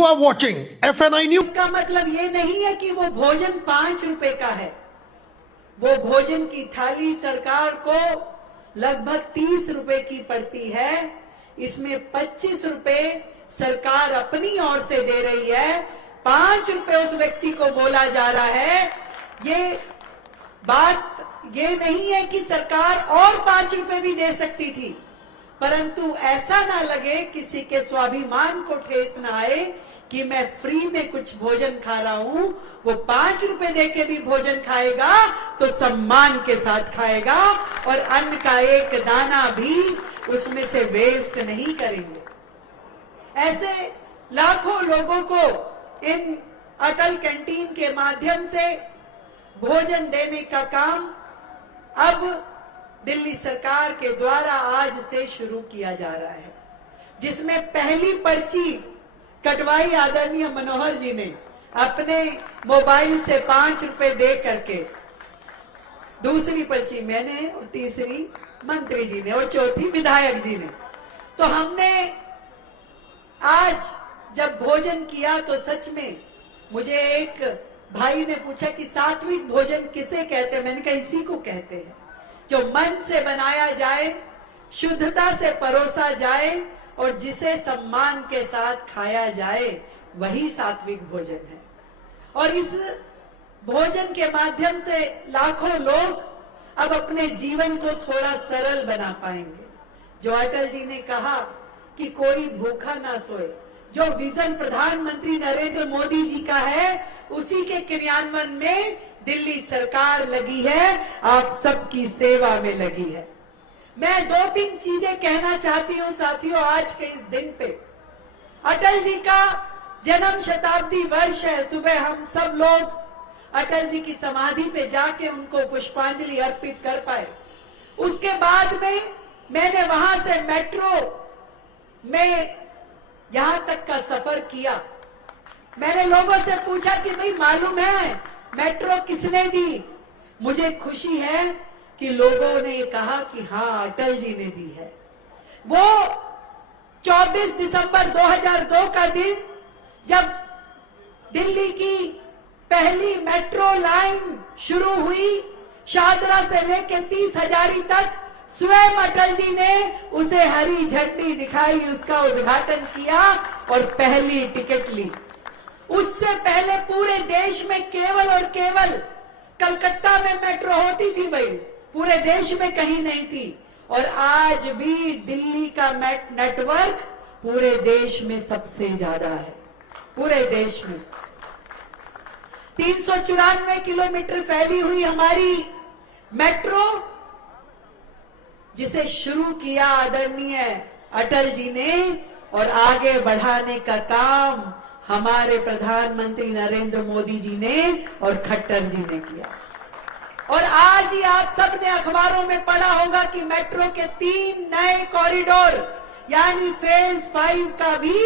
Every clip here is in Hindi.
You are watching FNI News. इसका मतलब ये नहीं है कि वो भोजन 5 रुपए का है। वो भोजन की थाली सरकार को लगभग 30 रुपए की पड़ती है। इसमें 25 रुपए सरकार अपनी ओर से दे रही है, 5 रुपए उस व्यक्ति को बोला जा रहा है। ये बात ये नहीं है कि सरकार और 5 रुपए भी दे सकती थी, परंतु ऐसा ना लगे, किसी के स्वाभिमान को ठेस ना आए कि मैं फ्री में कुछ भोजन खा रहा हूं। वो 5 रुपए देके भी भोजन खाएगा तो सम्मान के साथ खाएगा और अन्न का एक दाना भी उसमें से वेस्ट नहीं करेंगे। ऐसे लाखों लोगों को इन अटल कैंटीन के माध्यम से भोजन देने का काम अब दिल्ली सरकार के द्वारा आज से शुरू किया जा रहा है, जिसमें पहली पर्ची कटवाई आदरणीय मनोहर जी ने अपने मोबाइल से 5 रुपए दे करके, दूसरी पर्ची मैंने और तीसरी मंत्री जी ने और चौथी विधायक जी ने। तो हमने आज जब भोजन किया तो सच में मुझे एक भाई ने पूछा कि सात्विक भोजन किसे कहते हैं। मैंने कहा इसी को कहते हैं जो मन से बनाया जाए, शुद्धता से परोसा जाए और जिसे सम्मान के साथ खाया जाए, वही सात्विक भोजन है। और इस भोजन के माध्यम से लाखों लोग अब अपने जीवन को थोड़ा सरल बना पाएंगे। जो अटल जी ने कहा कि कोई भूखा ना सोए, जो विजन प्रधानमंत्री नरेंद्र मोदी जी का है, उसी के क्रियान्वयन में दिल्ली सरकार लगी है, आप सबकी सेवा में लगी है। मैं 2-3 चीजें कहना चाहती हूं साथियों। आज के इस दिन पे अटल जी का जन्म शताब्दी वर्ष है। सुबह हम सब लोग अटल जी की समाधि पे जाके उनको पुष्पांजलि अर्पित कर पाए। उसके बाद में मैंने वहां से मेट्रो में यहां तक का सफर किया। मैंने लोगों से पूछा कि भाई मालूम है मेट्रो किसने दी? मुझे खुशी है कि लोगों ने कहा कि हाँ अटल जी ने दी है। वो 24 दिसंबर 2002 का दिन जब दिल्ली की पहली मेट्रो लाइन शुरू हुई, शाहदरा से लेकर 30 हजारी तक, स्वयं अटल जी ने उसे हरी झंडी दिखाई, उसका उद्घाटन किया और पहली टिकट ली। उससे पहले पूरे देश में केवल और केवल कलकत्ता में मेट्रो होती थी भाई, पूरे देश में कहीं नहीं थी। और आज भी दिल्ली का नेटवर्क पूरे देश में सबसे ज्यादा है। पूरे देश में 394 किलोमीटर फैली हुई हमारी मेट्रो, जिसे शुरू किया आदरणीय अटल जी ने और आगे बढ़ाने का काम हमारे प्रधानमंत्री नरेंद्र मोदी जी ने और खट्टर जी ने किया। और आज ही आप सब ने अखबारों में पढ़ा होगा कि मेट्रो के 3 नए कॉरिडोर यानी फेज 5 का भी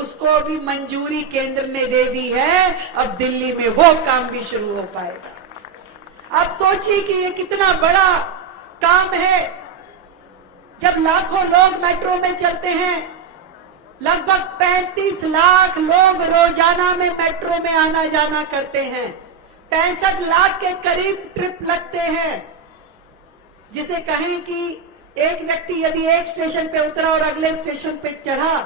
उसको भी मंजूरी केंद्र ने दे दी है। अब दिल्ली में वो काम भी शुरू हो पाएगा। आप सोचिए कि ये कितना बड़ा काम है। जब लाखों लोग मेट्रो में चलते हैं, लगभग 35 लाख लोग रोजाना में मेट्रो में आना जाना करते हैं, 65 लाख के करीब ट्रिप लगते हैं। जिसे कहें कि एक व्यक्ति यदि एक स्टेशन पे उतरा और अगले स्टेशन पे चढ़ा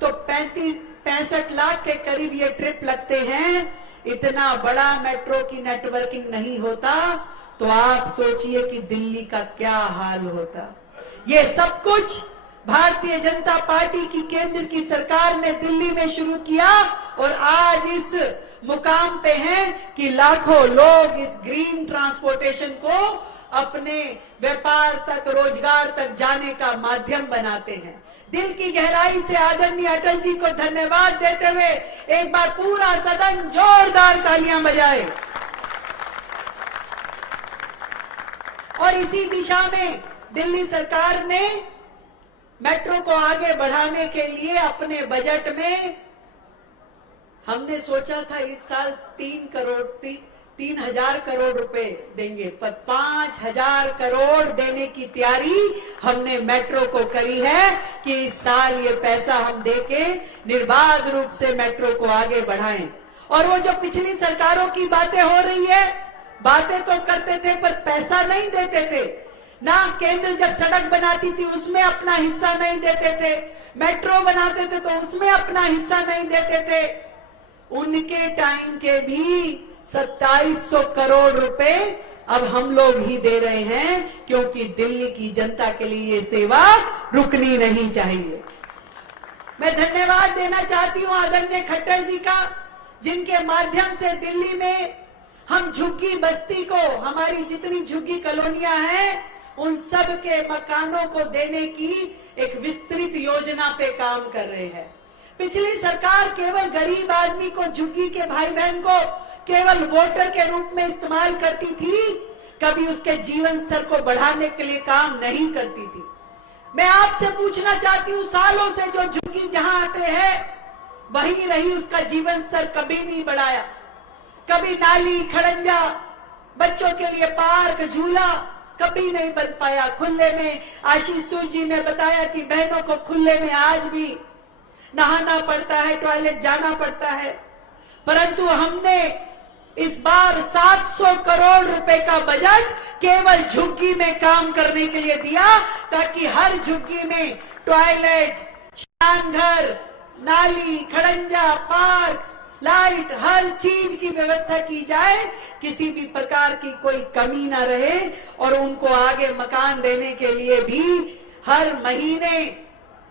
तो 65 लाख के करीब ये ट्रिप लगते हैं। इतना बड़ा मेट्रो की नेटवर्किंग नहीं होता तो आप सोचिए कि दिल्ली का क्या हाल होता। ये सब कुछ भारतीय जनता पार्टी की केंद्र की सरकार ने दिल्ली में शुरू किया और आज इस मुकाम पे हैं कि लाखों लोग इस ग्रीन ट्रांसपोर्टेशन को अपने व्यापार तक, रोजगार तक जाने का माध्यम बनाते हैं। दिल की गहराई से आदरणीय अटल जी को धन्यवाद देते हुए एक बार पूरा सदन जोरदार तालियां बजाए। और इसी दिशा में दिल्ली सरकार ने मेट्रो को आगे बढ़ाने के लिए अपने बजट में हमने सोचा था इस साल 3,000 करोड़ रुपए देंगे, पर 5,000 करोड़ देने की तैयारी हमने मेट्रो को करी है कि इस साल ये पैसा हम देके निर्बाध रूप से मेट्रो को आगे बढ़ाएं। और वो जो पिछली सरकारों की बातें हो रही है, बातें तो करते थे पर पैसा नहीं देते थे ना। केंद्र जब सड़क बनाती थी उसमें अपना हिस्सा नहीं देते थे, मेट्रो बनाते थे तो उसमें अपना हिस्सा नहीं देते थे। उनके टाइम के भी 2700 करोड़ रुपए अब हम लोग ही दे रहे हैं, क्योंकि दिल्ली की जनता के लिए ये सेवा रुकनी नहीं चाहिए। मैं धन्यवाद देना चाहती हूं आदरणीय खट्टर जी का, जिनके माध्यम से दिल्ली में हम झुग्गी बस्ती को, हमारी जितनी झुग्गी कॉलोनियां हैं, उन सब के मकानों को देने की एक विस्तृत योजना पे काम कर रहे हैं। पिछली सरकार केवल गरीब आदमी को, झुग्गी के भाई बहन को केवल वोटर के रूप में इस्तेमाल करती थी, कभी उसके जीवन स्तर को बढ़ाने के लिए काम नहीं करती थी। मैं आपसे पूछना चाहती हूँ, सालों से जो झुग्गी जहां पे है वहीं रही, उसका जीवन स्तर कभी नहीं बढ़ाया। कभी नाली, खड़ंजा, बच्चों के लिए पार्क, झूला कभी नहीं बन पाया खुले में। आशीष सूद जी ने बताया कि बहनों को खुले में आज भी नहाना पड़ता है, टॉयलेट जाना पड़ता है। परंतु हमने इस बार 700 करोड़ रुपए का बजट केवल झुग्गी में काम करने के लिए दिया, ताकि हर झुग्गी में टॉयलेट, स्नानघर, नाली, खड़ंजा, पार्क, लाइट, हर चीज की व्यवस्था की जाए, किसी भी प्रकार की कोई कमी ना रहे। और उनको आगे मकान देने के लिए भी हर महीने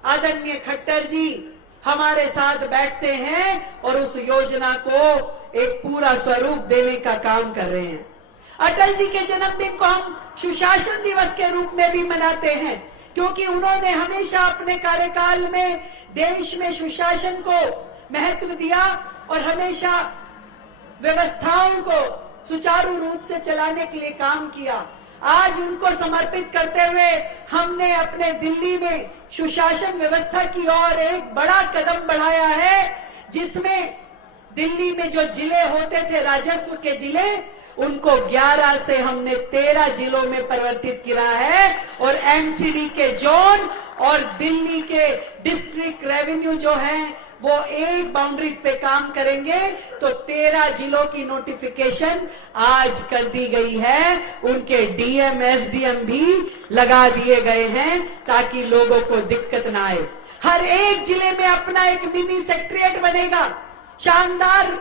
आदरणीय खट्टर जी हमारे साथ बैठते हैं और उस योजना को एक पूरा स्वरूप देने का काम कर रहे हैं। अटल जी के जन्मदिन को हम सुशासन दिवस के रूप में भी मनाते हैं, क्योंकि उन्होंने हमेशा अपने कार्यकाल में देश में सुशासन को महत्व दिया और हमेशा व्यवस्थाओं को सुचारू रूप से चलाने के लिए काम किया। आज उनको समर्पित करते हुए हमने अपने दिल्ली में सुशासन व्यवस्था की ओर एक बड़ा कदम बढ़ाया है, जिसमें दिल्ली में जो जिले होते थे राजस्व के जिले, उनको 11 से हमने 13 जिलों में परिवर्तित किया है। और एमसीडी के जोन और दिल्ली के डिस्ट्रिक्ट रेवेन्यू जो हैं वो एक बाउंड्रीज पे काम करेंगे। तो 13 जिलों की नोटिफिकेशन आज कर दी गई है, उनके डीएम एसडीएम भी लगा दिए गए हैं, ताकि लोगों को दिक्कत ना आए। हर एक जिले में अपना एक मिनी सेक्रेटरीट बनेगा, शानदार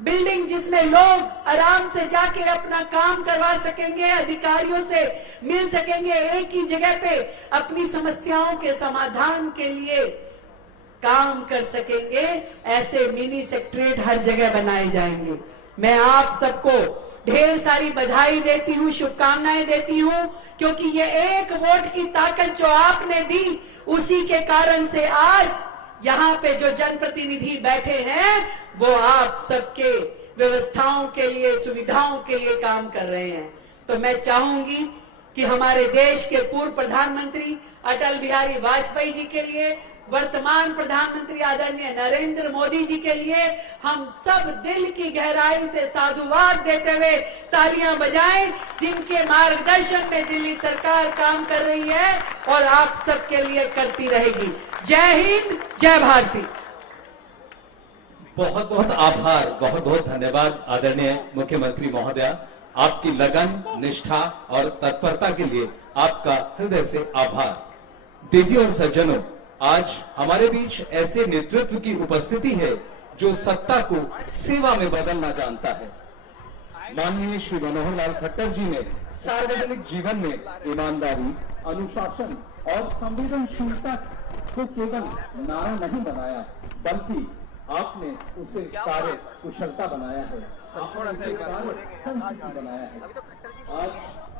बिल्डिंग, जिसमें लोग आराम से जाके अपना काम करवा सकेंगे, अधिकारियों से मिल सकेंगे, एक ही जगह पे अपनी समस्याओं के समाधान के लिए काम कर सकेंगे। ऐसे मिनी सेक्रेटरीट हर जगह बनाए जाएंगे। मैं आप सबको ढेर सारी बधाई देती हूँ, शुभकामनाएं देती हूँ, क्योंकि ये एक वोट की ताकत जो आपने दी, उसी के कारण से आज यहाँ पे जो जनप्रतिनिधि बैठे हैं वो आप सबके व्यवस्थाओं के लिए, सुविधाओं के लिए काम कर रहे हैं। तो मैं चाहूंगी कि हमारे देश के पूर्व प्रधानमंत्री अटल बिहारी वाजपेयी जी के लिए, वर्तमान प्रधानमंत्री आदरणीय नरेंद्र मोदी जी के लिए हम सब दिल की गहराई से साधुवाद देते हुए तालियां बजाएं, जिनके मार्गदर्शन में दिल्ली सरकार काम कर रही है और आप सबके लिए करती रहेगी। जय हिंद, जय भारती। बहुत बहुत आभार, बहुत बहुत धन्यवाद आदरणीय मुख्यमंत्री महोदया। आपकी लगन, निष्ठा और तत्परता के लिए आपका हृदय से आभार। देवी और सज्जनों, आज हमारे बीच ऐसे नेतृत्व की उपस्थिति है जो सत्ता को सेवा में बदलना जानता है। माननीय श्री मनोहर लाल खट्टर जी ने सार्वजनिक जीवन में ईमानदारी, अनुशासन और संवेदनशीलता को केवल नारा नहीं बनाया, बल्कि आपने उसे कार्य कुशलता बनाया है, उसे कार्य संस्कृति बनाया है। आज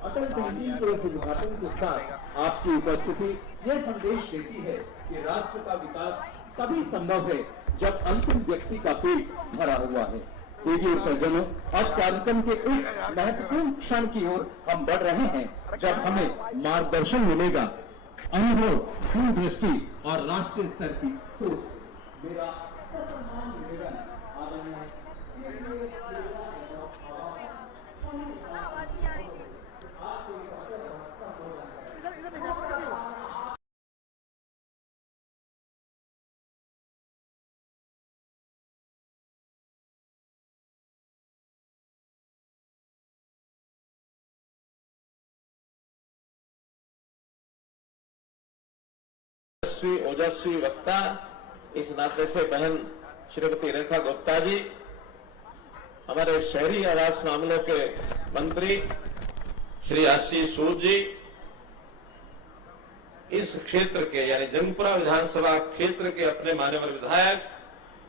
अटल टनल के उद्घाटन के साथ आपकी उपस्थिति यह संदेश देती है कि राष्ट्र का विकास तभी संभव है जब अंतिम व्यक्ति का पेट भरा हुआ है। देवी और सज्जनों, अब कार्यक्रम के इस महत्वपूर्ण क्षण की ओर हम बढ़ रहे हैं, जब हमें मार्गदर्शन मिलेगा, अनुभव, दूरदृष्टि और राष्ट्रीय स्तर की सोच। मेरा ससम्मान निवेदन आदरणीय यशस्वी ओजस्वी वक्ता इस नाते से बहन श्रीमती रेखा गुप्ता जी, हमारे शहरी आवास मामलों के मंत्री श्री आशीष सूद जी, इस क्षेत्र के यानी जंगपुरा विधानसभा क्षेत्र के अपने मान्यवर विधायक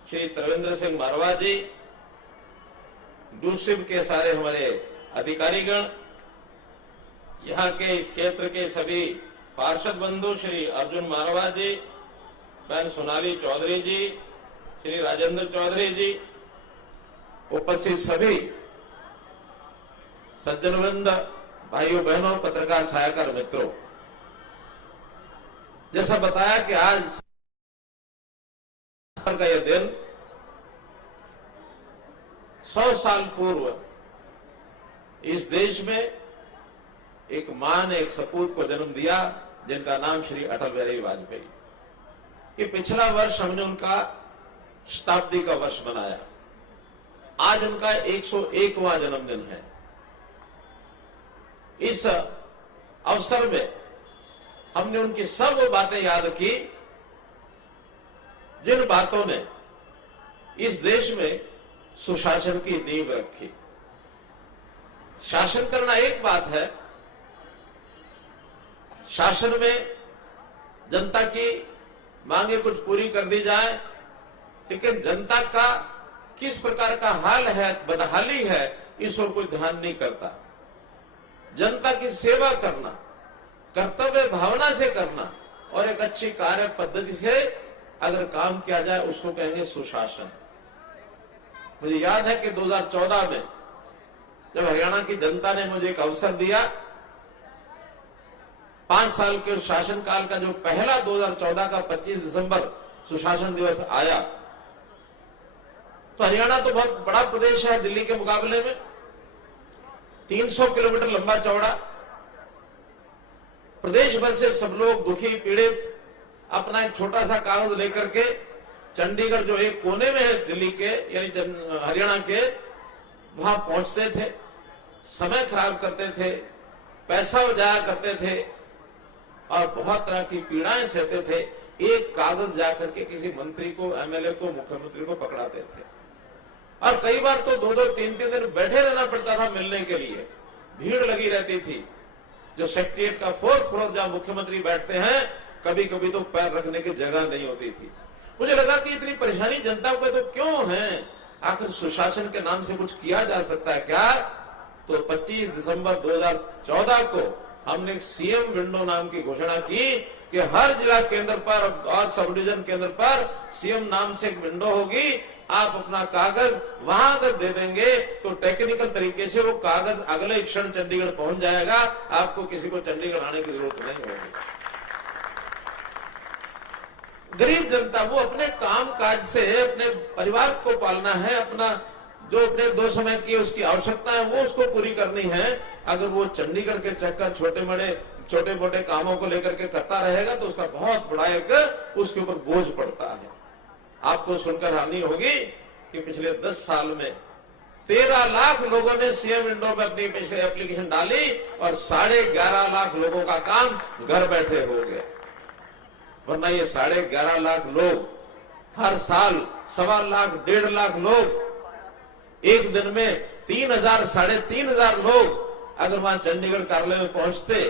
श्री त्रिवेंद्र सिंह मारवा जी, दूसिब के सारे हमारे अधिकारीगण, यहाँ के इस क्षेत्र के सभी पार्षद बंधु श्री अर्जुन मारवा जी, बहन सोनाली चौधरी जी, श्री राजेंद्र चौधरी जी, उपस्थित सभी सज्जनवृंद, भाइयों बहनों, पत्रकार छायाकार मित्रों, जैसा बताया कि आज का यह दिन 100 साल पूर्व इस देश में एक मां ने एक सपूत को जन्म दिया जिनका नाम श्री अटल बिहारी वाजपेयी। ये पिछला वर्ष हमने उनका शताब्दी का वर्ष मनाया। आज उनका 101वां जन्मदिन है। इस अवसर में हमने उनकी सब बातें याद की जिन बातों ने इस देश में सुशासन की नींव रखी। शासन करना एक बात है, शासन में जनता की मांगे कुछ पूरी कर दी जाए, लेकिन जनता का किस प्रकार का हाल है, बदहाली है, इस ओर कोई ध्यान नहीं करता। जनता की सेवा करना, कर्तव्य भावना से करना और एक अच्छी कार्य पद्धति से अगर काम किया जाए उसको कहेंगे सुशासन। मुझे याद है कि 2014 में जब हरियाणा की जनता ने मुझे एक अवसर दिया, 5 साल के शासनकाल का जो पहला 2014 का 25 दिसंबर सुशासन दिवस आया, तो हरियाणा तो बहुत बड़ा प्रदेश है दिल्ली के मुकाबले में, 300 किलोमीटर लंबा चौड़ा। प्रदेश भर से सब लोग दुखी पीड़ित अपना एक छोटा सा कागज लेकर के चंडीगढ़ जो एक कोने में है दिल्ली के यानी हरियाणा के, वहां पहुंचते थे, समय खराब करते थे, पैसा जाया करते थे और बहुत तरह की पीड़ाएं सहते थे। एक कागज जाकर के किसी मंत्री को, एमएलए को, मुख्यमंत्री को पकड़ाते थे और कई बार तो 2-2, 3-3 दिन बैठे रहना पड़ता था मिलने के लिए। भीड़ लगी रहती थी। जो सेक्रेटरिएट का 4th फ्लोर जहां मुख्यमंत्री बैठते हैं, कभी कभी तो पैर रखने की जगह नहीं होती थी। मुझे लगा कि इतनी परेशानी जनता को तो क्यों है, आखिर सुशासन के नाम से कुछ किया जा सकता है क्या? तो 25 दिसंबर 2014 को हमने एक सीएम विंडो नाम की घोषणा की कि हर जिला केंद्र पर और सब डिवीजन केंद्र पर सीएम नाम से एक विंडो होगी। आप अपना कागज वहां अगर दे देंगे तो टेक्निकल तरीके से वो कागज अगले क्षण चंडीगढ़ पहुंच जाएगा, आपको किसी को चंडीगढ़ आने की जरूरत नहीं होगी। गरीब जनता वो अपने काम काज से अपने परिवार को पालना है, अपना जो अपने 2 समय की उसकी आवश्यकता है वो उसको पूरी करनी है। अगर वो चंडीगढ़ के चक्कर छोटे मोटे कामों को लेकर के करता रहेगा तो उसका बहुत बड़ा एक उसके ऊपर बोझ पड़ता है। आपको सुनकर हैरानी होगी कि पिछले 10 साल में 13 लाख लोगों ने सीएम विंडो में अपनी एप्लीकेशन डाली और 11.5 लाख लोगों का काम घर बैठे हो गया। वरना ये 11.5 लाख लोग हर साल 1.25 लाख 1.5 लाख लोग, एक दिन में 3,000 साढ़े 3,000 लोग अगर वहां चंडीगढ़ कार्यालय में पहुंचते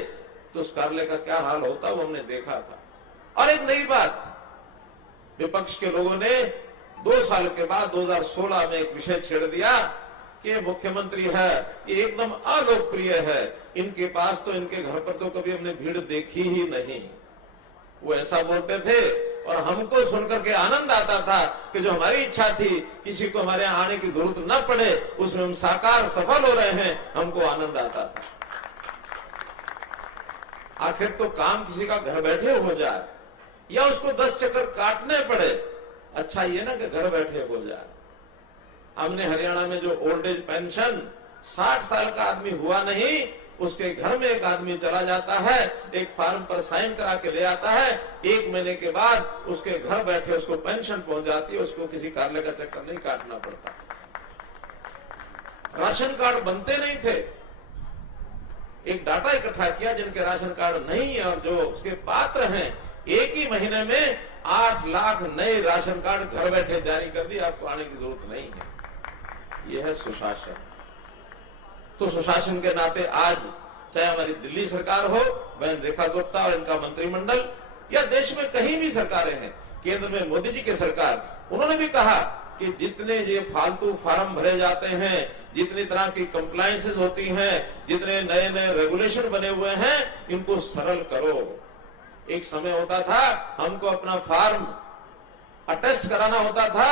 तो उस कार्यालय का क्या हाल होता वो हमने देखा था। और एक नई बात, विपक्ष के लोगों ने 2 साल के बाद 2016 में एक विषय छेड़ दिया कि ये मुख्यमंत्री है, ये एकदम अलोकप्रिय है, इनके पास तो इनके घर पर तो कभी हमने भीड़ देखी ही नहीं। वो ऐसा बोलते थे और हमको सुनकर के आनंद आता था कि जो हमारी इच्छा थी किसी को हमारे यहाँ आने की जरूरत न पड़े, उसमें हम साकार सफल हो रहे हैं, हमको आनंद आता था। आखिर तो काम किसी का घर बैठे हो जाए या उसको 10 चक्कर काटने पड़े, अच्छा ये ना कि घर बैठे हो जाए। हमने हरियाणा में जो ओल्ड एज पेंशन 60 साल का आदमी हुआ नहीं, उसके घर में एक आदमी चला जाता है, एक फॉर्म पर साइन करा के ले आता है, 1 महीने के बाद उसके घर बैठे उसको पेंशन पहुंच जाती है, उसको किसी कार्यालय का चक्कर नहीं काटना पड़ता। राशन कार्ड बनते नहीं थे, एक डाटा इकट्ठा किया जिनके राशन कार्ड नहीं है और जो उसके पात्र हैं एक ही महीने में 8 लाख नए राशन कार्ड घर बैठे जारी कर दिए, आपको आने की जरूरत नहीं है। यह है सुशासन। तो सुशासन के नाते आज चाहे हमारी दिल्ली सरकार हो, बहन रेखा गुप्ता और इनका मंत्रिमंडल, या देश में कहीं भी सरकारें हैं, केंद्र में मोदी जी की सरकार, उन्होंने भी कहा कि जितने ये फालतू फार्म भरे जाते हैं, जितनी तरह की कंप्लायंसेस होती हैं, जितने नए नए रेगुलेशन बने हुए हैं, इनको सरल करो। एक समय होता था हमको अपना फार्म अटेस्ट कराना होता था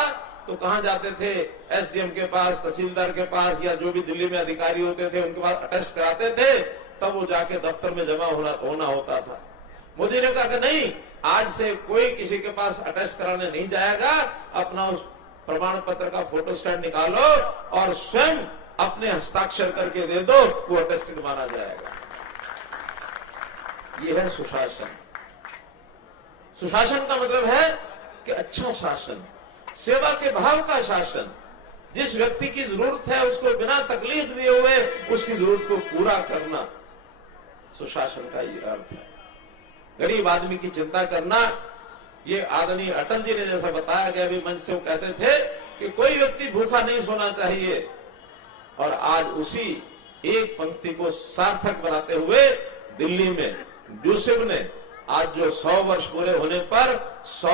तो कहां जाते थे? एसडीएम के पास, तहसीलदार के पास, या जो भी दिल्ली में अधिकारी होते थे उनके पास अटेस्ट कराते थे, तब वो जाके दफ्तर में जमा होना होता था। मोदी ने कहा कि नहीं, आज से कोई किसी के पास अटेस्ट कराने नहीं जाएगा, अपना उस प्रमाण पत्र का फोटो स्टैंड निकालो और स्वयं अपने हस्ताक्षर करके दे दो, वो अटेस्टेड माना जाएगा। यह है सुशासन। सुशासन का मतलब है कि अच्छा शासन, सेवा के भाव का शासन, जिस व्यक्ति की जरूरत है उसको बिना तकलीफ दिए हुए उसकी जरूरत को पूरा करना, सुशासन का ये अर्थ है। गरीब आदमी की चिंता करना, ये आदरणीय अटल जी ने जैसा बताया गया अभी मंच से, वो कहते थे कि कोई व्यक्ति भूखा नहीं सोना चाहिए, और आज उसी एक पंक्ति को सार्थक बनाते हुए दिल्ली में यूसुफ ने आज जो 100 वर्ष पूरे होने पर 100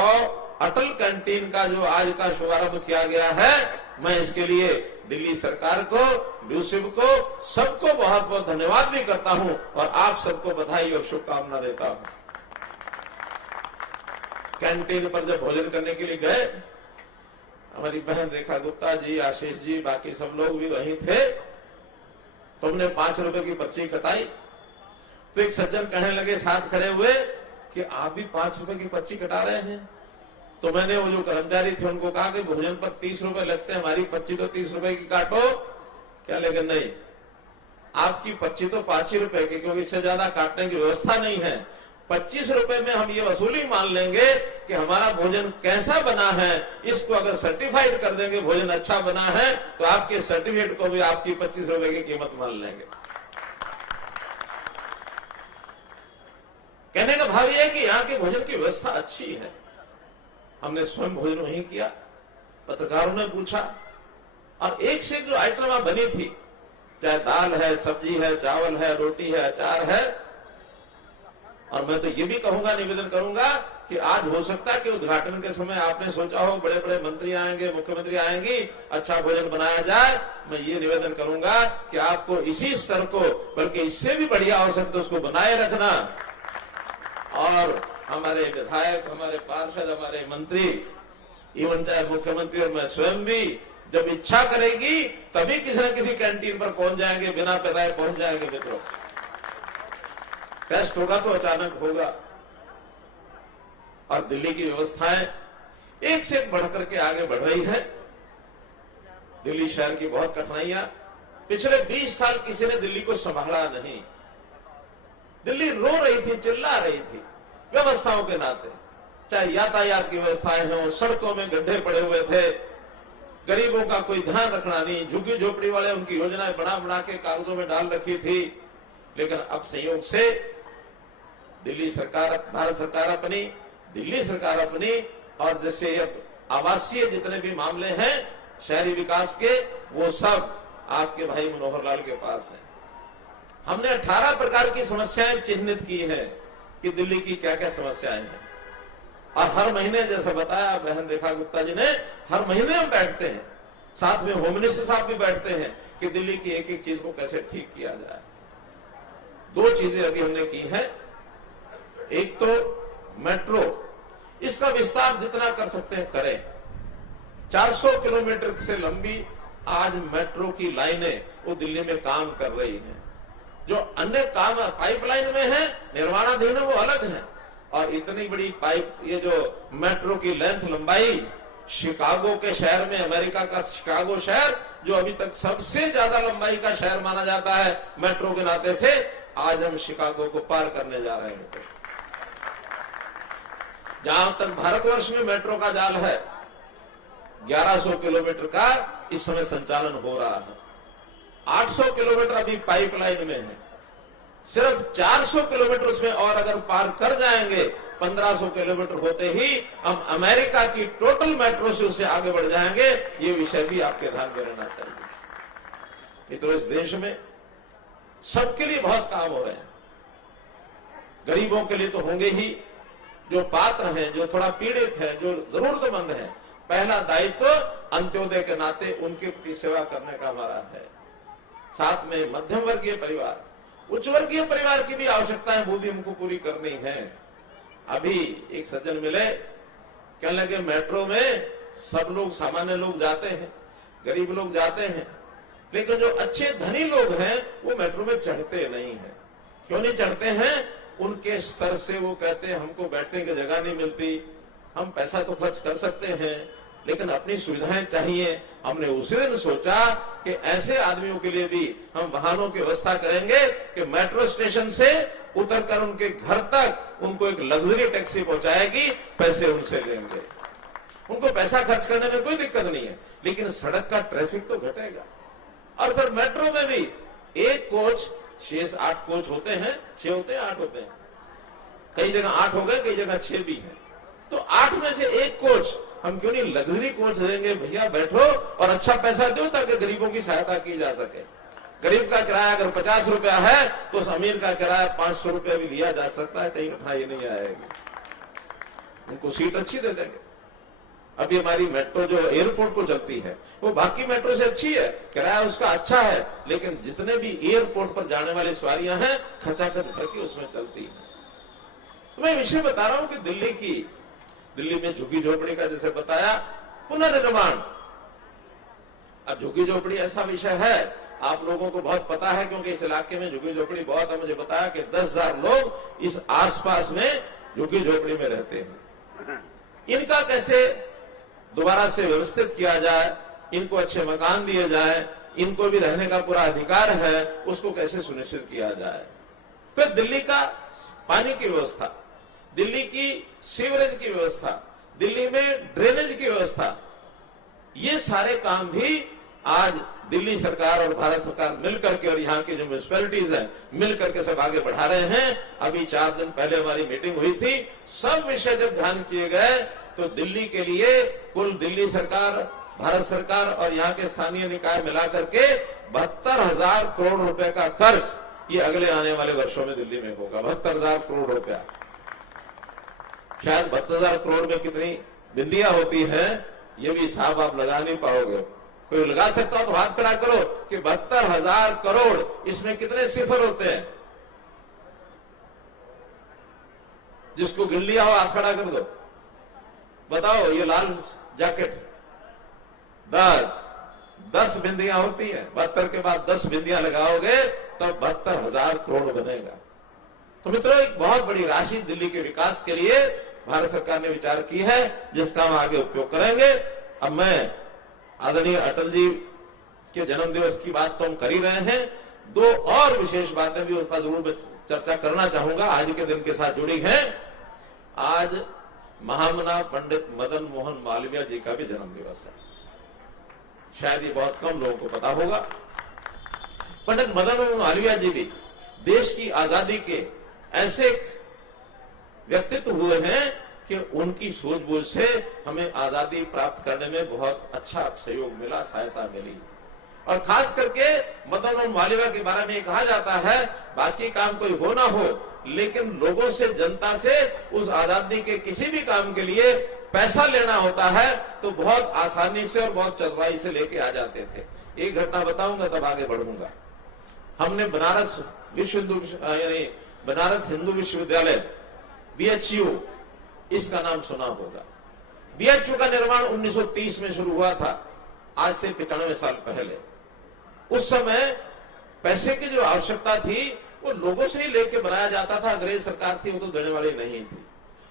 अटल कैंटीन का जो आज का शुभारंभ किया गया है, मैं इसके लिए दिल्ली सरकार को, यूसुफ को, सबको बहुत बहुत धन्यवाद भी करता हूं और आप सबको बधाई और शुभकामना देता हूं। कैंटीन पर जब भोजन करने के लिए गए, हमारी बहन रेखा गुप्ता जी, आशीष जी, बाकी सब लोग भी वहीं थे, तो हमने 5 रुपए की पर्ची कटाई। तो एक सज्जन कहने लगे साथ खड़े हुए कि आप भी 5 रुपए की पर्ची कटा रहे हैं। तो मैंने वो जो कर्मचारी थे उनको कहा कि भोजन पर 30 रुपए लगते हैं, हमारी पर्ची तो 30 रुपए की काटो। क्या? लेकिन नहीं, आपकी पर्ची तो 5 ही रुपए की, क्योंकि इससे ज्यादा काटने की व्यवस्था नहीं है। 25 रुपए में हम ये वसूली मान लेंगे कि हमारा भोजन कैसा बना है, इसको अगर सर्टिफाइड कर देंगे भोजन अच्छा बना है, तो आपके सर्टिफिकेट को भी आपकी 25 रुपए की कीमत मान लेंगे। कहने का भाव यह है कि यहाँ की भोजन की व्यवस्था अच्छी है। हमने स्वयं भोजन वहीं किया, पत्रकारों ने पूछा, और एक से एक जो आइटम वहां बनी थी, चाहे दाल है, सब्जी है, चावल है, रोटी है, अचार है। और मैं तो ये भी कहूंगा, निवेदन करूंगा कि आज हो सकता है कि उद्घाटन के समय आपने सोचा हो बड़े बड़े मंत्री आएंगे, मुख्यमंत्री आएंगी, अच्छा भोजन बनाया जाए। मैं ये निवेदन करूंगा कि आपको इसी स्तर को, बल्कि इससे भी बढ़िया हो सकता है, उसको बनाए रखना। और हमारे विधायक, हमारे पार्षद, हमारे मंत्री, इवन चाहे मुख्यमंत्री और मैं स्वयं भी, जब इच्छा करेगी तभी किसी न किसी कैंटीन पर पहुंच जाएंगे, बिना पैदाए पहुंच जाएंगे। मित्रों, टेस्ट होगा तो अचानक होगा। और दिल्ली की व्यवस्थाएं एक से एक बढ़कर के आगे बढ़ रही है। दिल्ली शहर की बहुत कठिनाइयां, पिछले 20 साल किसी ने दिल्ली को संभाला नहीं। दिल्ली रो रही थी, चिल्ला रही थी व्यवस्थाओं के नाते, चाहे यातायात की व्यवस्थाएं हों, सड़कों में गड्ढे पड़े हुए थे, गरीबों का कोई ध्यान रखना नहीं, झुग्गी झोपड़ी वाले उनकी योजनाएं बना बना के कागजों में डाल रखी थी। लेकिन अब संयोग से दिल्ली सरकार, भारत सरकार अपनी, दिल्ली सरकार अपनी, और जैसे अब आवासीय जितने भी मामले हैं शहरी विकास के, वो सब आपके भाई मनोहर लाल के पास है। हमने 18 प्रकार की समस्याएं चिन्हित की है कि दिल्ली की क्या क्या समस्याएं हैं, और हर महीने, जैसा बताया बहन रेखा गुप्ता जी ने, हर महीने हम बैठते हैं, साथ में होम मिनिस्टर साहब भी बैठते हैं कि दिल्ली की एक एक चीज को कैसे ठीक किया जाए। 2 चीजें अभी हमने की है। एक तो मेट्रो, इसका विस्तार जितना कर सकते हैं करें। 400 किलोमीटर से लंबी आज मेट्रो की लाइनें वो दिल्ली में काम कर रही हैं। जो अन्य काम पाइपलाइन में है, निर्माणाधीन है, वो अलग है। और इतनी बड़ी पाइप, ये जो मेट्रो की लेंथ लंबाई, शिकागो के शहर में, अमेरिका का शिकागो शहर जो अभी तक सबसे ज्यादा लंबाई का शहर माना जाता है मेट्रो के नाते से, आज हम शिकागो को पार करने जा रहे हैं। जहां तक भारतवर्ष में मेट्रो का जाल है, 1100 किलोमीटर का इस समय संचालन हो रहा है। 800 किलोमीटर अभी पाइपलाइन में है। सिर्फ 400 किलोमीटर उसमें और अगर पार कर जाएंगे, 1500 किलोमीटर होते ही हम अमेरिका की टोटल मेट्रो से उससे आगे बढ़ जाएंगे। ये विषय भी आपके ध्यान में रहना चाहिए। मित्रों, इस देश में सबके लिए बहुत काम हो रहे हैं। गरीबों के लिए तो होंगे ही, जो पात्र हैं, जो थोड़ा पीड़ित हैं, जो जरूरतमंद हैं, पहला दायित्व अंत्योदय के नाते उनके प्रति सेवा करने का हमारा है। साथ में मध्यम वर्गीय परिवार, उच्च वर्गीय परिवार की भी आवश्यकताएं वो भी हमको पूरी करनी है। अभी एक सज्जन मिले, कहने लगे मेट्रो में सब लोग, सामान्य लोग जाते हैं, गरीब लोग जाते हैं, लेकिन जो अच्छे धनी लोग हैं वो मेट्रो में चढ़ते नहीं हैं। क्यों नहीं चढ़ते हैं? उनके स्तर से वो कहते हैं हमको बैठने की जगह नहीं मिलती, हम पैसा तो खर्च कर सकते हैं लेकिन अपनी सुविधाएं चाहिए। हमने उसी दिन सोचा कि ऐसे आदमियों के लिए भी हम वाहनों की व्यवस्था करेंगे कि मेट्रो स्टेशन से उतरकर उनके घर तक उनको एक लग्जरी टैक्सी पहुंचाएगी, पैसे उनसे लेंगे। उनको पैसा खर्च करने में कोई दिक्कत नहीं है, लेकिन सड़क का ट्रैफिक तो घटेगा। और फिर मेट्रो में भी एक कोच 6-8 कोच होते हैं, 6 होते हैं, 8 होते हैं, कई जगह 8 हो गए, कई जगह 6 भी हैं। तो 8 में से एक कोच हम क्यों नहीं लग्जरी कोच देंगे? भैया बैठो और अच्छा पैसा दो ताकि गरीबों की सहायता की जा सके। गरीब का किराया अगर 50 रुपया है तो उस अमीर का किराया 500 रुपया भी लिया जा सकता है, कहीं कठिनाई नहीं आएगी। उनको सीट अच्छी दे देंगे। अभी हमारी मेट्रो जो एयरपोर्ट को चलती है वो बाकी मेट्रो से अच्छी है, किराया उसका अच्छा है, लेकिन जितने भी एयरपोर्ट पर जाने वाली सवारियां हैं खचाखच भर की उसमें चलती है। तो मैं विषय बता रहा हूं कि दिल्ली में झुग्गी झोपड़ी का जैसे बताया, पुनर्निर्माण। अब झुग्गी झोपड़ी ऐसा विषय है, आप लोगों को बहुत पता है क्योंकि इस इलाके में झुग्गी झोपड़ी बहुत है। मुझे बताया कि 10,000 लोग इस आसपास में झुग्गी झोपड़ी में रहते हैं। इनका कैसे दोबारा से व्यवस्थित किया जाए, इनको अच्छे मकान दिए जाए, इनको भी रहने का पूरा अधिकार है, उसको कैसे सुनिश्चित किया जाए। फिर दिल्ली का पानी की व्यवस्था, दिल्ली की सीवरेज की व्यवस्था, दिल्ली में ड्रेनेज की व्यवस्था, ये सारे काम भी आज दिल्ली सरकार और भारत सरकार मिलकर के और यहाँ की जो म्यूनिसिपैलिटीज हैं मिलकर के सब आगे बढ़ा रहे हैं। अभी 4 दिन पहले हमारी मीटिंग हुई थी, सब विषय जब ध्यान किए गए तो दिल्ली के लिए कुल दिल्ली सरकार, भारत सरकार और यहाँ के स्थानीय निकाय मिलाकर के 72,000 करोड़ रुपए का खर्च ये अगले आने वाले वर्षों में दिल्ली में होगा। 72,000 करोड़ रुपया। शायद 72,000 करोड़ में कितनी बिंदियां होती हैं ये भी हिसाब आप लगा नहीं पाओगे। कोई लगा सकता हो तो हाथ खड़ा करो कि 72,000 करोड़ इसमें कितने सिफर होते हैं। जिसको गिन लिया हो हाथ खड़ा कर दो, बताओ। ये लाल जैकेट 10 बिंदियां होती हैं, 72 के बाद 10 बिंदियां लगाओगे तो 72,000 करोड़ बनेगा। तो मित्रों, एक बहुत बड़ी राशि दिल्ली के विकास के लिए भारत सरकार ने विचार की है, जिसका हम आगे उपयोग करेंगे। अब मैं आदरणीय अटल जी के जन्म दिवस की बात तो हम कर ही रहे हैं, 2 और विशेष बातें भी उसका जरूर चर्चा करना चाहूंगा, आज के दिन के साथ जुड़ी हैं। आज महामना पंडित मदन मोहन मालवीय जी का भी जन्म दिवस है। शायद ये बहुत कम लोगों को पता होगा। पंडित मदन मोहन मालवीय जी भी देश की आजादी के ऐसे व्यक्तित्व हुए हैं कि उनकी सूझबूझ से हमें आजादी प्राप्त करने में बहुत अच्छा सहयोग मिला, सहायता मिली। और खास करके मदन मोहन मालवीय के बारे में कहा जाता है, बाकी काम कोई हो ना हो लेकिन लोगों से, जनता से उस आजादी के किसी भी काम के लिए पैसा लेना होता है तो बहुत आसानी से और बहुत चतुराई से लेके आ जाते थे। एक घटना बताऊंगा तब आगे बढ़ूंगा। हमने बनारस हिंदू विश्वविद्यालय BHU, इसका नाम सुना होगा। BHU का निर्माण 1930 में शुरू हुआ था, आज से 95 साल पहले। उस समय पैसे की जो आवश्यकता थी वो लोगों से ही लेके बनाया जाता था। अंग्रेज सरकार थी वो तो देने वाली नहीं थी।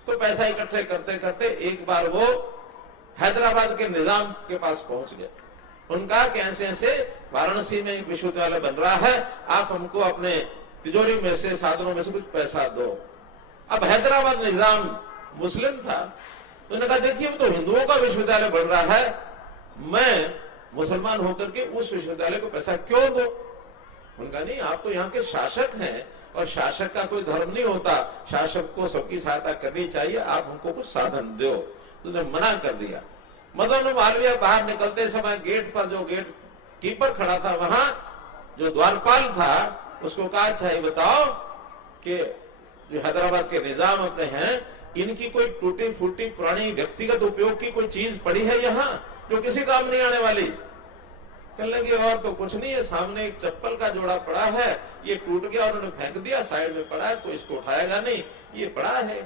तो पैसा इकट्ठे करते करते एक बार वो हैदराबाद के निजाम के पास पहुंच गए। उनका कि ऐसे ऐसे वाराणसी में एक विश्वविद्यालय बन रहा है, आप हमको अपने तिजोरी में से, साधनों में से कुछ पैसा दो। अब हैदराबाद निजाम मुस्लिम था, तो उन्होंने कहा देखिए वो तो हिंदुओं का विश्वविद्यालय बन रहा है, मैं मुसलमान होकर के उस विश्वविद्यालय को पैसा क्यों दो। उनका नहीं, आप तो यहाँ के शासक हैं और शासक का कोई धर्म नहीं होता, शासक को सबकी सहायता करनी चाहिए, आप हमको कुछ साधन दो। तुमने मना कर दिया। मदन मालवीय बाहर निकलते समय गेट पर जो गेट कीपर खड़ा था, वहां जो द्वारपाल था उसको कहा, अच्छा ये बताओ कि जो हैदराबाद के निजाम अपने हैं, इनकी कोई टूटी फूटी पुरानी व्यक्तिगत उपयोग की कोई चीज पड़ी है यहाँ जो किसी काम नहीं आने वाली? कहने लगे और तो कुछ नहीं है, सामने एक चप्पल का जोड़ा पड़ा है, ये टूट गया, उन्होंने फेंक दिया, साइड में पड़ा है, कोई इसको उठाएगा नहीं, ये पड़ा है,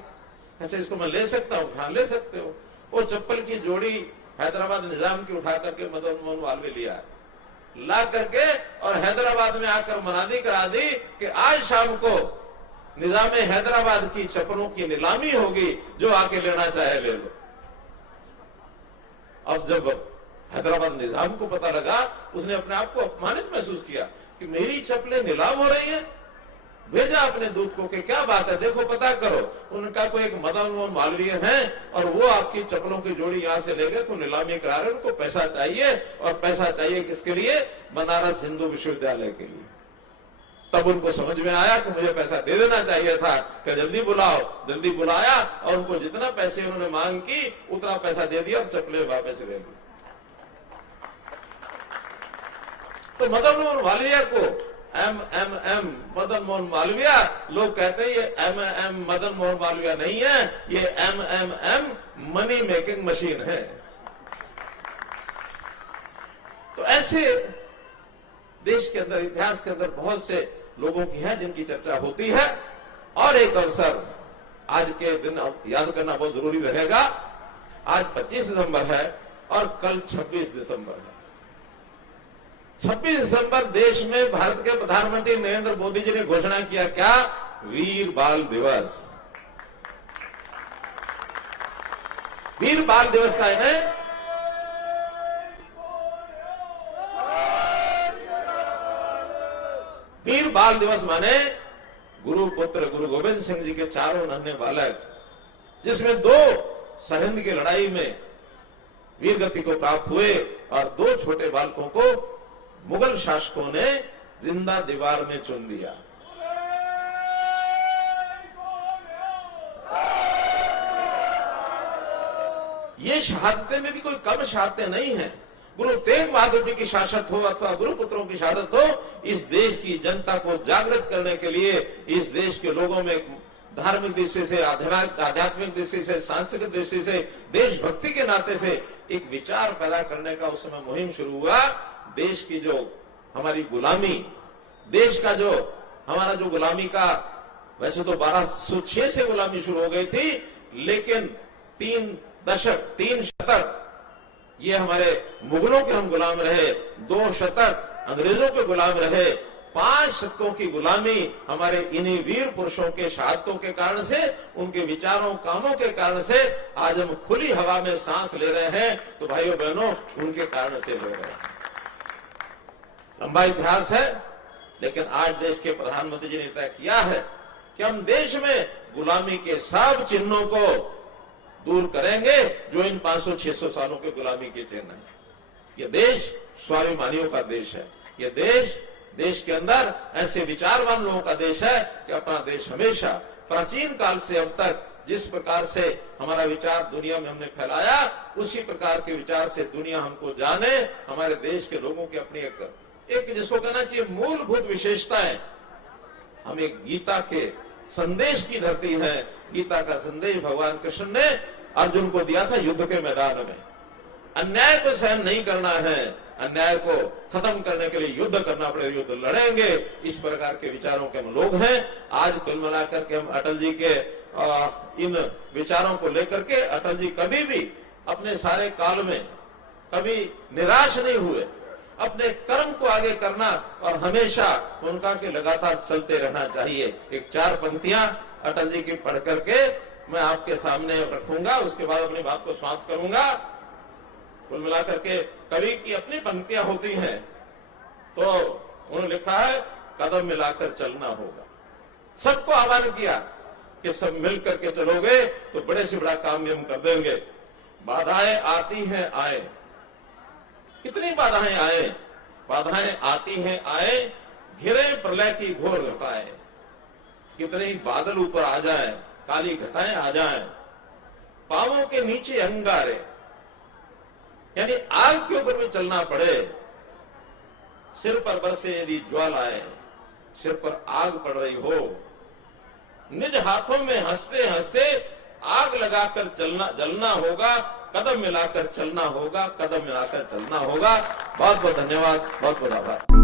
कैसे इसको मैं ले सकता हूँ? हाँ ले सकते हो। वो चप्पल की जोड़ी हैदराबाद निजाम की उठा करके मदन मोहन मालवीय लिया, ला करके और हैदराबाद में आकर मनादी करा दी कि आज शाम को निजाम हैदराबाद की चप्पलों की नीलामी होगी, जो आके लेना चाहे ले लो। अब जब हैदराबाद निजाम को पता लगा, उसने अपने आप को अपमानित महसूस किया कि मेरी चप्पलें नीलाम हो रही हैं। भेजा अपने दूत को कि क्या बात है, देखो पता करो। उनका कोई एक मदन मोहन मालवीय है और वो आपकी चप्पलों की जोड़ी यहां से ले गए तो नीलामी करा रहे, उनको पैसा चाहिए। और पैसा चाहिए किसके लिए? बनारस हिंदू विश्वविद्यालय के लिए। तब उनको समझ में आया कि मुझे पैसा दे देना चाहिए था, कि जल्दी बुलाओ। जल्दी बुलाया और उनको जितना पैसे उन्होंने मांग की उतना पैसा दे दिया और चप्पलें वापस ले ली। तो मदन मोहन मालवीय को MMM मदन मोहन मालवीय, लोग कहते हैं ये MM मदन मोहन मालवीय नहीं है, ये MMM मनी मेकिंग मशीन है। तो ऐसे देश के अंदर, इतिहास के अंदर बहुत से लोगों की है जिनकी चर्चा होती है। और एक अवसर आज के दिन याद करना बहुत जरूरी रहेगा। आज 25 दिसंबर है और कल 26 दिसंबर है। 26 दिसंबर देश में भारत के प्रधानमंत्री नरेंद्र मोदी जी ने घोषणा किया, क्या? वीर बाल दिवस। वीर बाल दिवस का इन्हें वीर बाल दिवस माने गुरु पुत्र गुरु गोविंद सिंह जी के चारों नन्हे बालक, जिसमें 2 सरहिंद की लड़ाई में वीर गति को प्राप्त हुए और 2 छोटे बालकों को मुगल शासकों ने जिंदा दीवार में चुन दिया। ये शहादतें में भी कोई कम शहादतें नहीं है। गुरु तेग बहादुर जी की शहादत हो अथवा गुरु पुत्रों की शहादत हो, इस देश की जनता को जागृत करने के लिए, इस देश के लोगों में धार्मिक दृष्टि से, आध्यात्मिक दृष्टि से, सांस्कृतिक दृष्टि से, देशभक्ति के नाते से एक विचार पैदा करने का उस समय मुहिम शुरू हुआ। देश की जो हमारी गुलामी, देश का जो हमारा जो गुलामी का, वैसे तो 1206 से गुलामी शुरू हो गई थी, लेकिन 3 दशक 3 शतक ये हमारे मुगलों के हम गुलाम रहे, 2 शतक अंग्रेजों के गुलाम रहे, 5 शतकों की गुलामी हमारे इन्हीं वीर पुरुषों के शहादतों के कारण से, उनके विचारों कामों के कारण से आज हम खुली हवा में सांस ले रहे हैं। तो भाइयों बहनों, उनके कारण से ले रहे हैं। लंबा इतिहास है, लेकिन आज देश के प्रधानमंत्री जी ने तय किया है कि हम देश में गुलामी के सब चिन्हों को दूर करेंगे जो इन 500-600 सालों के गुलामी के चिन्ह हैं। ये देश स्वाभिमानियों का देश है। ये देश के अंदर ऐसे विचारवान लोगों का देश है कि अपना देश हमेशा प्राचीन काल से अब तक जिस प्रकार से हमारा विचार दुनिया में हमने फैलाया, उसी प्रकार के विचार से दुनिया हमको जाने। हमारे देश के लोगों की अपनी एक जिसको कहना चाहिए मूलभूत विशेषताएं। हम एक गीता के संदेश की धरती है। गीता का संदेश भगवान कृष्ण ने अर्जुन को दिया था युद्ध के मैदान में। अन्याय को सहन नहीं करना है, अन्याय को खत्म करने के लिए युद्ध करना पड़ेगा, युद्ध लड़ेंगे। इस प्रकार के विचारों के हम लोग हैं। आज कुल मिलाकर के हम अटल जी के इन विचारों को लेकर के अटल जी कभी भी अपने सारे काल में कभी निराश नहीं हुए। अपने कर्म को आगे करना और हमेशा उनका के लगातार चलते रहना चाहिए। एक 4 पंक्तियां अटल जी की पढ़ करके मैं आपके सामने रखूंगा, उसके बाद अपनी बात को समाप्त करूंगा। कुल मिलाकर के कवि की अपनी पंक्तियां होती हैं, तो उन्होंने लिखा है कदम मिलाकर चलना होगा। सबको आह्वान किया कि सब मिल करके चलोगे तो बड़े से बड़ा काम भी हम कर देंगे। बाधाएं आती हैं आए, कितनी बाधाएं आए, बाधाएं आती हैं आए, घिरे प्रलय की घोर घटाए। कितने ही बादल ऊपर आ जाए, काली घटाएं आ जाएं, पांवों के नीचे अंगारे, यानी आग के ऊपर भी चलना पड़े, सिर पर बरसे यदि ज्वालाएं, सिर पर आग पड़ रही हो, निज हाथों में हंसते हंसते आग लगाकर जलना होगा, कदम मिलाकर चलना होगा, कदम मिलाकर चलना होगा। बहुत बहुत धन्यवाद, बहुत बहुत आभार।